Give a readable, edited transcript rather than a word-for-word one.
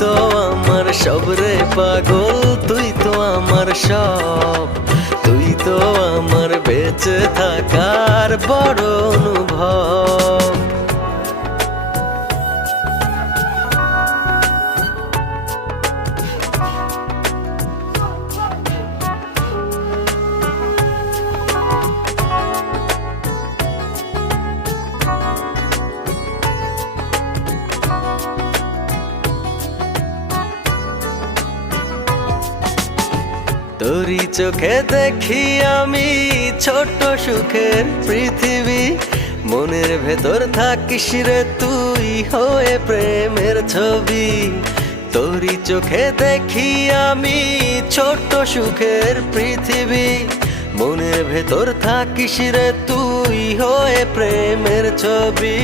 তো আমার সব রে পাগল, তুই তো আমার সব, তুই তো আমার বেঁচে থাকার বড় অনুভব। তোরই চোখে দেখি আমি ছোট্ট সুখের পৃথিবী, মনের ভেতর থাকিস রে তুই হয়ে প্রেমের ছবি। তোরই চোখে দেখি আমি ছোট্ট সুখের পৃথিবী, মনের ভেতর থাকিস রে তুই হয়ে প্রেমের ছবি।